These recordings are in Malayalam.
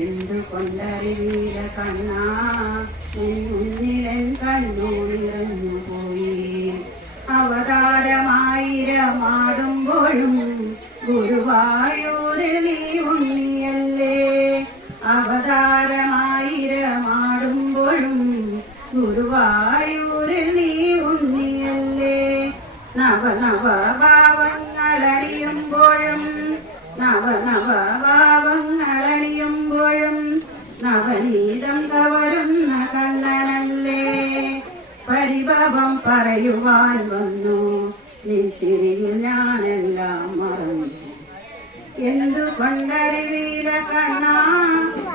എന്തുകൊണ്ടറിവീര കണ്ണാ നിൻ മുന്നിലൻ കണ്ണു നിറഞ്ഞു പോയി. അവതാരമായിരമാടുമ്പോഴും ഗുരുവായൂരിൽ നീ ഉണ്ണിയല്ലേ? അവതാരമായിരമാടുമ്പോഴും ഗുരുവായൂരിൽ നീ ഉണ്ണിയല്ലേ? നവ നവ ഭാവങ്ങളണിയുമ്പോഴും നവ നവ ഭാവങ്ങളണിയുമ്പോഴും നവനീതം കവരുന്ന കണ്ണനല്ലേ പരിഭവം പറയുവാൻ വന്നു. നിൻചിരിയിൽ ഞാനെല്ലാം മറന്നു. എന്തു കൊണ്ടറിവീല കണ്ണാ?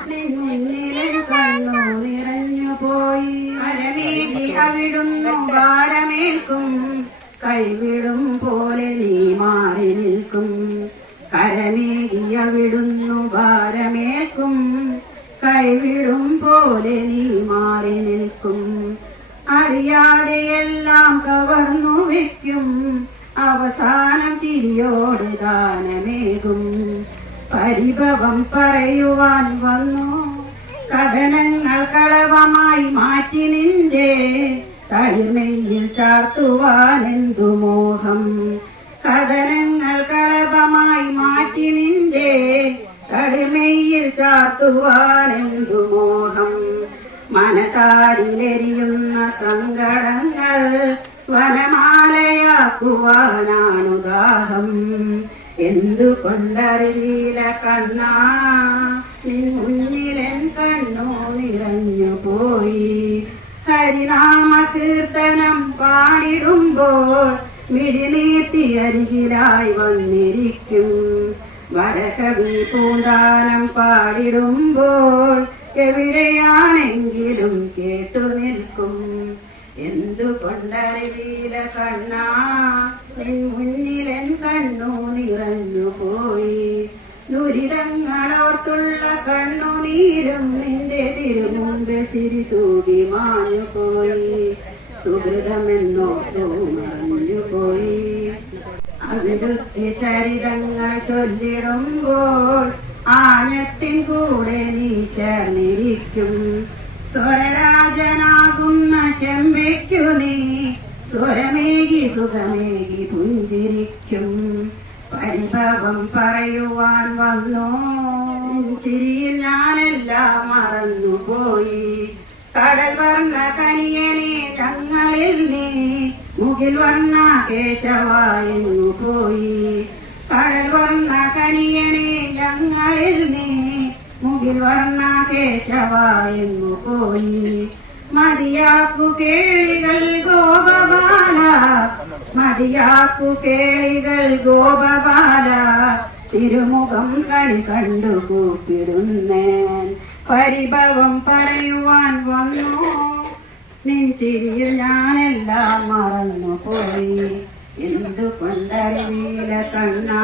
നിന്നിലെ കണ്ണു നിറഞ്ഞു പോയി. അരവീതി അവിടുന്നു ഭാരമേൽക്കും. കൈവിടും പോലെ നീ മാറി നിൽക്കും. കരമേകി അവിടുന്നു ഭാരമേൽക്കും. കൈവിടും പോലെ നീ മാറി നിൽക്കും. അറിയാതെ എല്ലാം കവർന്നു വെക്കും. അവസാനം ചിരിയോട് ദാനമേകും പരിഭവം പറയുവാൻ വന്നു. കഥനങ്ങൾ കളവമായി മാറ്റി നിന്റെ തളിമയിൽ ചാർത്തുവാൻ എന്തു മോഹം? കഥനങ്ങൾ കളവമായി മാറ്റി നിന്റെ തളിമയിൽ ചാർത്തുവാൻ എന്തു മോഹം? മനതാരിലെരിയുന്ന സങ്കടങ്ങൾ വനമാലയാക്കുവാനാണുദാഹം എന്തു എന്തുകൊണ്ടറിയില്ല കണ്ണാ നിൻ മുന്നിലെൻ കണ്ണു നിറഞ്ഞു പോയി. ഹരിനാമ കീർത്തനം പാടിടുമ്പോൾ മിഴിനീട്ടി അരികിലായി വന്നിരിക്കും. വരകവി പൂന്താനം പാടിടുമ്പോൾ എവിടെയാണെങ്കിലും കേട്ടു നിൽക്കും. എന്തുകൊണ്ടറിവീല കണ്ണാ? നിൻ മുന്നിലെൻ കണ്ണു നിറഞ്ഞു പോയി. ദുരിതങ്ങളോർത്തുള്ള കണ്ണുനീരും നിന്റെ തിരുമുമ്പ് ചിരി തൂകി മാഞ്ഞു പോയി. സുഹൃതമെന്നോർത്തു മറഞ്ഞു പോയി. അതിവൃത്തി ചരിതങ്ങൾ ചൊല്ലിടുമ്പോൾ ആനത്തിൻ കൂടെ നീ ചേർന്നിരിക്കും. സ്വരരാജനാകുന്ന ചെമ്പയ്ക്കു നീ സ്വരമേകി സുഖമേകി പുഞ്ചിരിക്കും. പരിഭവം പറയുവാൻ വന്നോ? ചിരിയിൽ ഞാനെല്ലാം മറന്നുപോയി. കടൽ വർണ കനിയനെ ഞങ്ങളിൽ നീ മുകിൽ വർണ കേശവായിരുന്നു പോയി. കടൽ വർണ കനിയനെ ഞങ്ങൾ മുകിൽ കേശവ എന്നു പോയി മതിയാക്കു കേളികൾ ഗോപബാല മതിയാക്കു കേളികൾ ഗോപബാല തിരുമുഖം കളി കണ്ടു കൂപ്പിടുന്നേൻ പരിഭവം പറയുവാൻ വന്നു. നിൻചിരിയിൽ ഞാനെല്ലാം മറന്നു പോയി എന്തു എന്തുകൊണ്ടറിയില്ല കണ്ണാ?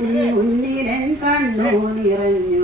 നീ ഉന്നിരൻ കണ്ണു നിറഞ്ഞു